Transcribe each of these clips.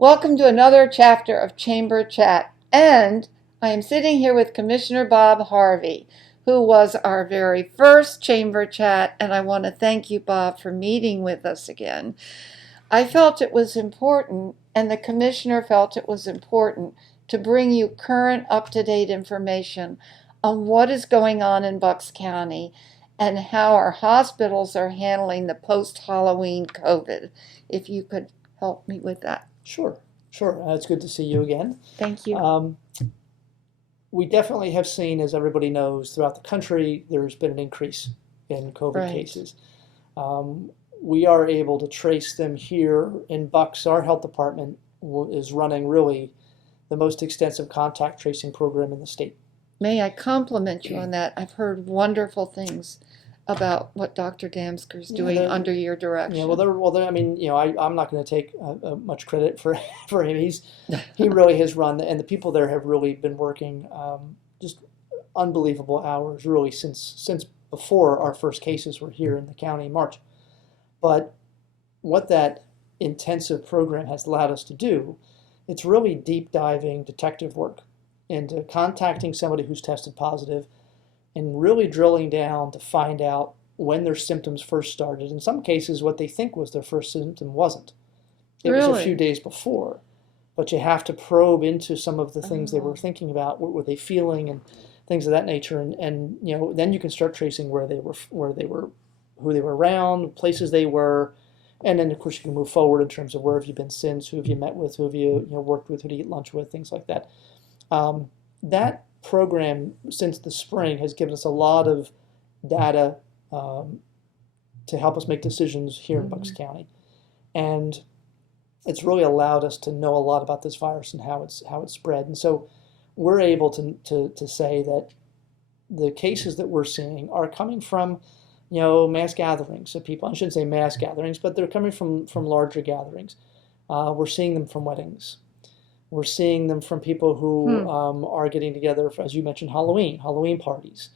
Welcome to another chapter of Chamber Chat, and I am sitting here with Commissioner Bob Harvie, who was our very first Chamber Chat, and I want to thank you, Bob, for meeting with us again. I felt it was important, and the Commissioner felt it was important to bring you current, up-to-date information on what is going on in Bucks County and how our hospitals are handling the post-Halloween COVID. If you could help me with that. Sure. It's good to see you again. Thank you. We definitely have seen, as everybody knows, throughout the country, there's been an increase in COVID cases. We are able to trace them here in Bucks. Our health department is running really the most extensive contact tracing program in the state. May I compliment you on that? I've heard wonderful things about what Dr. Damsker's doing under your direction. Yeah, I mean, I'm not going to take much credit for him. He really has run, and the people there have really been working just unbelievable hours, really, since before our first cases were here in the county in March. But what that intensive program has allowed us to do, it's really deep diving detective work into contacting somebody who's tested positive and really drilling down to find out when their symptoms first started. In some cases, what they think was their first symptom wasn't. It was a few days before. But you have to probe into some of the things they were thinking about, what were they feeling, and things of that nature. And then you can start tracing who they were around, places they were, and then of course you can move forward in terms of where have you been since, who have you met with, who have you worked with, who to eat lunch with, things like that. That program since the spring has given us a lot of data to help us make decisions here in Bucks County, and it's really allowed us to know a lot about this virus and how it's spread. And so we're able to say that the cases that we're seeing are coming from mass gatherings of people. I shouldn't say mass gatherings, but they're coming from larger gatherings. We're seeing them from weddings. We're seeing them from people who are getting together for, as you mentioned, Halloween parties.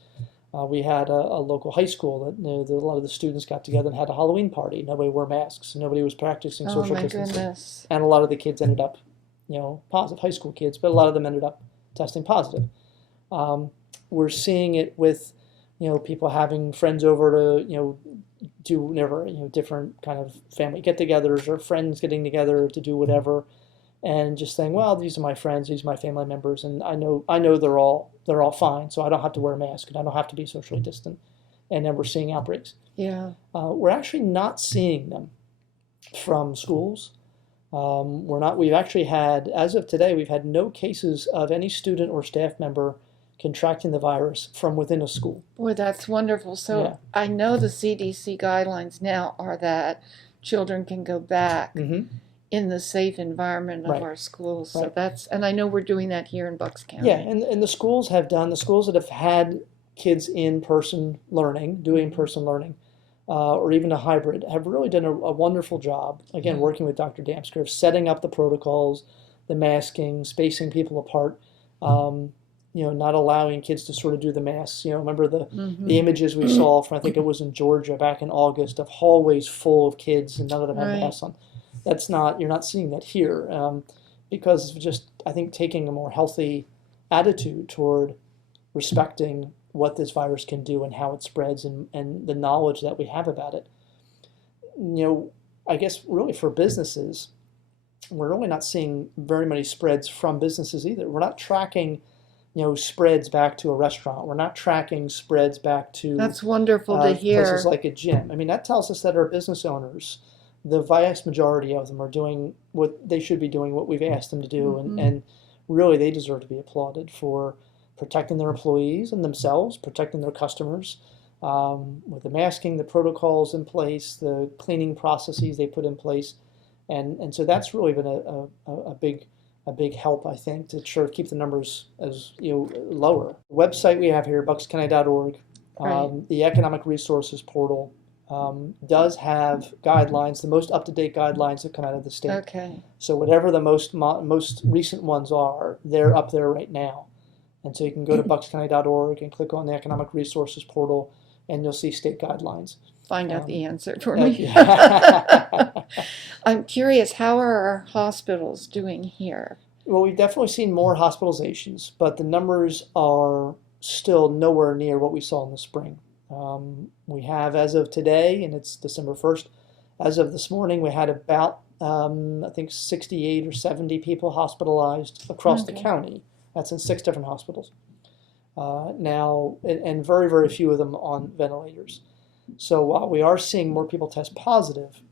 We had a local high school that a lot of the students got together and had a Halloween party. Nobody wore masks. Nobody was practicing social distancing. Goodness. And a lot of the kids ended up, positive, high school kids, but a lot of them ended up testing positive. We're seeing it with, people having friends over to, do different kind of family get-togethers or friends getting together to do whatever. And just saying, well, these are my friends, these are my family members, and I know they're all fine, so I don't have to wear a mask and I don't have to be socially distant. And then we're seeing outbreaks. Yeah. We're actually not seeing them from schools. We've actually had, as of today, we've had no cases of any student or staff member contracting the virus from within a school. Boy, that's wonderful. So I know the CDC guidelines now are that children can go back in the safe environment of our schools. So and I know we're doing that here in Bucks County. Yeah, and the schools that have had kids in person learning, doing in-person learning, or even a hybrid, have really done a wonderful job, again, working with Dr. Damsker, of setting up the protocols, the masking, spacing people apart, not allowing kids to sort of do the masks. Remember the images we saw from, I think it was in Georgia back in August, of hallways full of kids and none of them had masks on. You're not seeing that here because of just, I think, taking a more healthy attitude toward respecting what this virus can do and how it spreads and the knowledge that we have about it. I guess really for businesses, we're really not seeing very many spreads from businesses either. We're not tracking, spreads back to a restaurant. We're not tracking spreads back to That's wonderful to hear. Places like a gym. I mean, that tells us that our business owners, the vast majority of them, are doing what they should be doing, what we've asked them to do, and really they deserve to be applauded for protecting their employees and themselves, protecting their customers, with the masking, the protocols in place, the cleaning processes they put in place, and so that's really been a big help, I think, to sort of keep the numbers as lower. The website we have here, buckscounty.org, the Economic Resources Portal, does have guidelines, the most up-to-date guidelines that come out of the state. Okay. So whatever the most recent ones are, they're up there right now. And so you can go to buckscounty.org and click on the Economic Resources Portal, and you'll see state guidelines. find out the answer for thank me. you. I'm curious, how are our hospitals doing here? Well, we've definitely seen more hospitalizations, but the numbers are still nowhere near what we saw in the spring. We have, as of today, and it's December 1st, as of this morning, we had about, I think, 68 or 70 people hospitalized across the county. That's in 6 different hospitals. Now, and very, very few of them on ventilators. So while we are seeing more people test positive,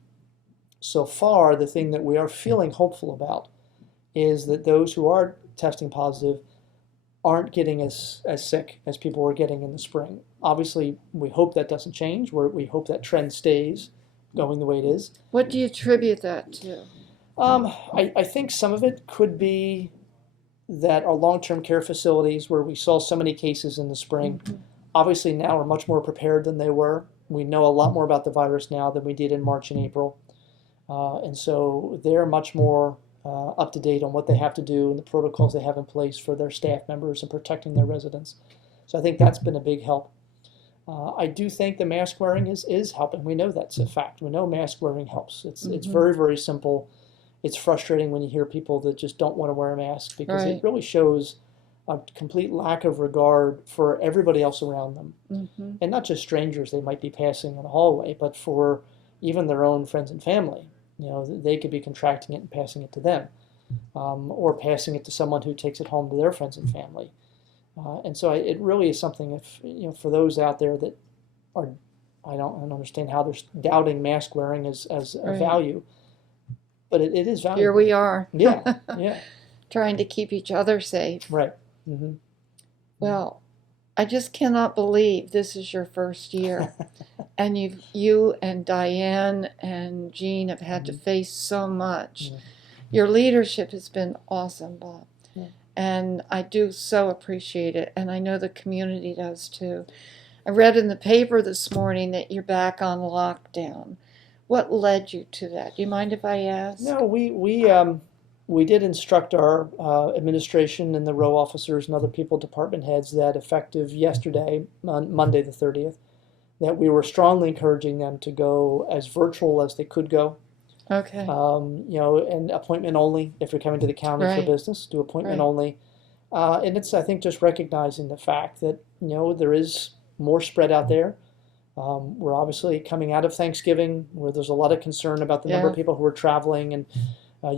so far the thing that we are feeling hopeful about is that those who are testing positive aren't getting as sick as people were getting in the spring. Obviously, we hope that doesn't change. We hope that trend stays going the way it is. What do you attribute that to? I think some of it could be that our long-term care facilities, where we saw so many cases in the spring, obviously now are much more prepared than they were. We know a lot more about the virus now than we did in March and April. And so they're much more up to date on what they have to do and the protocols they have in place for their staff members and protecting their residents. So I think that's been a big help. I do think the mask wearing is helping. We know that's a fact. We know mask wearing helps. It's very, very simple. It's frustrating when you hear people that just don't want to wear a mask because it really shows a complete lack of regard for everybody else around them. And not just strangers they might be passing in the hallway, but for even their own friends and family. You know, they could be contracting it and passing it to them, or passing it to someone who takes it home to their friends and family. And so it really is something, if for those out there that are, I don't understand how they're doubting mask wearing as a value, but it is valuable. Here we are. Yeah. Trying to keep each other safe. Right. Well, I just cannot believe this is your first year. And you and Diane and Jean have had to face so much. Your leadership has been awesome, Bob. And I do so appreciate it. And I know the community does too. I read in the paper this morning that you're back on lockdown. What led you to that? Do you mind if I ask? No, we did instruct our administration and the row officers and other people, department heads, that effective yesterday, Monday the 30th, that we were strongly encouraging them to go as virtual as they could go. Okay. And appointment only. If you're coming to the county for business, do appointment only. And it's, I think, just recognizing the fact that, there is more spread out there. We're obviously coming out of Thanksgiving, where there's a lot of concern about the number of people who are traveling. And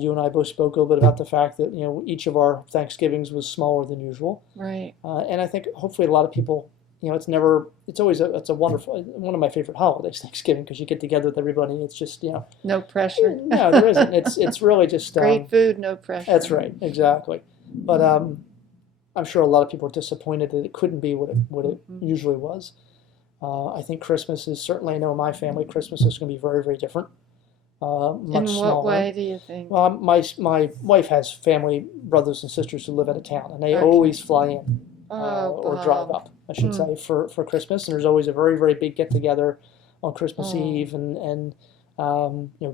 you and I both spoke a little bit about the fact that, each of our Thanksgivings was smaller than usual. Right. And I think hopefully a lot of people, it's always a wonderful, one of my favorite holidays, Thanksgiving, because you get together with everybody. It's just, no pressure. No, there isn't. It's really just great food, no pressure. That's right, exactly. But I'm sure a lot of people are disappointed that it couldn't be what it usually was. I think Christmas is certainly, I know in my family, Christmas is going to be very, very different. Much in what way do you think? Well, my wife has family, brothers and sisters who live out of town, and they always fly in or drive up, I should say, for Christmas. And there's always a very, very big get-together on Christmas Eve and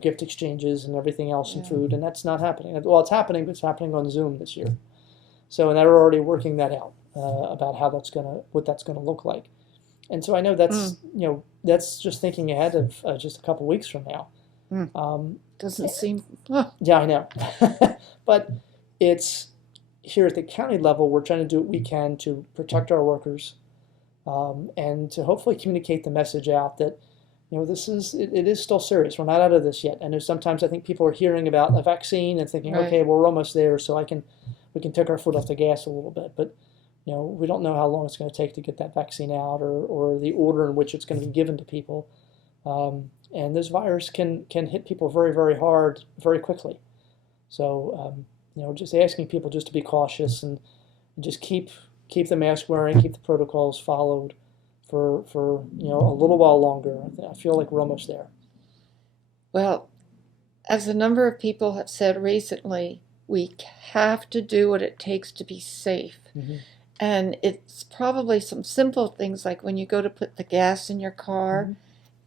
gift exchanges and everything else and food, and that's not happening. Well, it's happening, but it's happening on Zoom this year. So, and they're already working that out about what that's gonna look like. And so I know that's just thinking ahead of just a couple weeks from now. Doesn't seem. Yeah, I know. But it's here at the county level, we're trying to do what we can to protect our workers, and to hopefully communicate the message out that, it is still serious. We're not out of this yet. I know sometimes I think people are hearing about a vaccine and thinking, okay, well, we're almost there, so we can take our foot off the gas a little bit. But we don't know how long it's going to take to get that vaccine out, or the order in which it's going to be given to people. And this virus can hit people very, very hard, very quickly. So, just asking people just to be cautious and just keep the mask wearing, keep the protocols followed for a little while longer. I feel like we're almost there. Well, as a number of people have said recently, we have to do what it takes to be safe. And it's probably some simple things like when you go to put the gas in your car,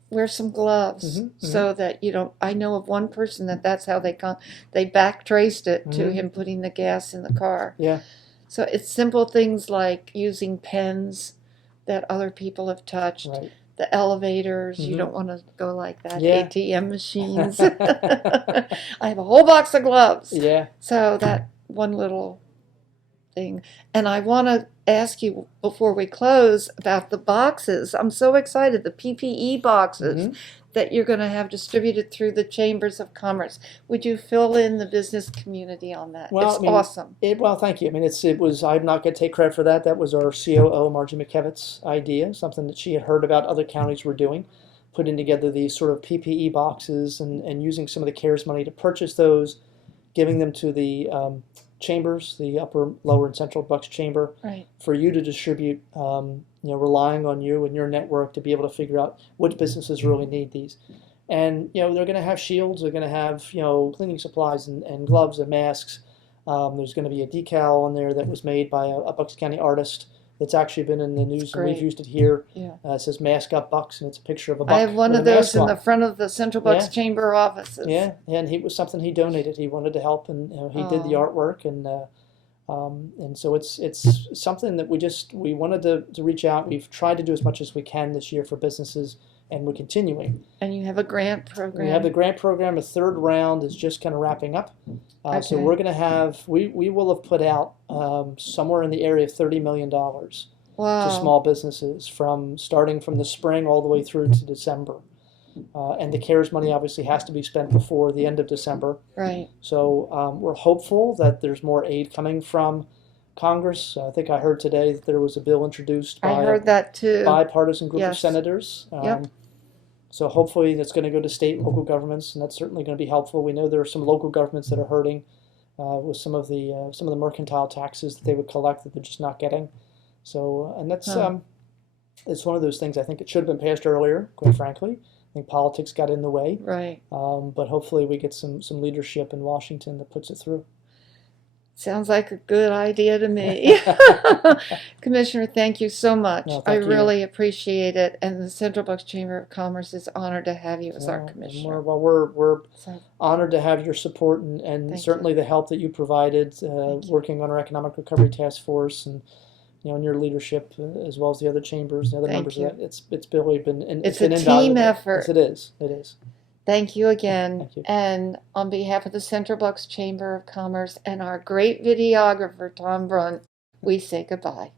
wear some gloves so that you don't. I know of one person that's how they back traced it to him putting the gas in the car. Yeah. So it's simple things like using pens that other people have touched. Right. the elevators. You Mhm. don't want to go like that. Yeah. ATM machines. I have a whole box of gloves. Yeah. So that one little thing. And I want to ask you before we close about the boxes. I'm so excited, the PPE boxes Mhm. that you're going to have distributed through the Chambers of Commerce. Would you fill in the business community on that? Well, It's I mean, awesome. Well, thank you. I mean, it was, I'm not going to take credit for that. That was our COO, Margie McKevitt's idea, something that she had heard about other counties were doing, putting together these sort of PPE boxes and using some of the CARES money to purchase those, giving them to the chambers, the upper, lower, and central Bucks chamber, Right. for you to distribute, relying on you and your network to be able to figure out which businesses really need these. And, they're going to have shields, they're going to have, cleaning supplies and gloves and masks. There's going to be a decal on there that was made by a Bucks County artist that's actually been in the news, and we've Great. used it here. Yeah. It says "Mask Up Bucks," and it's a picture of a buck. I have one with of a those mask in on. the front of the Central Bucks Yeah. Chamber offices. Yeah, and he was something he donated. He wanted to help, and he did the Oh. artwork, and so it's something that we wanted to reach out. We've tried to do as much as we can this year for businesses, and we're continuing. And you have a grant program. We have the grant program. A third round is just kind of wrapping up. So Okay. we're going to have, we will have put out somewhere in the area of $30 million to Wow. small businesses, starting from the spring all the way through to December. And the CARES money obviously has to be spent before the end of December. Right. So we're hopeful that there's more aid coming from Congress. I think I heard today that there was a bill introduced I by heard that too. a bipartisan group of Yes. senators. Yep. So hopefully that's going to go to state and local governments, and that's certainly going to be helpful. We know there are some local governments that are hurting with some of the mercantile taxes that they would collect that they're just not getting. So and that's it's one of those things. I think it should have been passed earlier, quite frankly. I think politics got in the way. Right. But hopefully we get some leadership in Washington that puts it through. Sounds like a good idea to me. Commissioner, thank you so much. No, I thank you. really appreciate it. And the Central Bucks Chamber of Commerce is honored to have you as our And commissioner. we're So, honored to have your support and Thank certainly the help that you provided Thank you. working on our economic recovery task force and and your leadership as well as the other chambers and other Thank members you. of that. It's really been It's been a team invaluable. effort. Yes, it is. It is. thank you again. Thank you. And on behalf of the Central Bucks Chamber of Commerce and our great videographer, Tom Brunt, we say goodbye.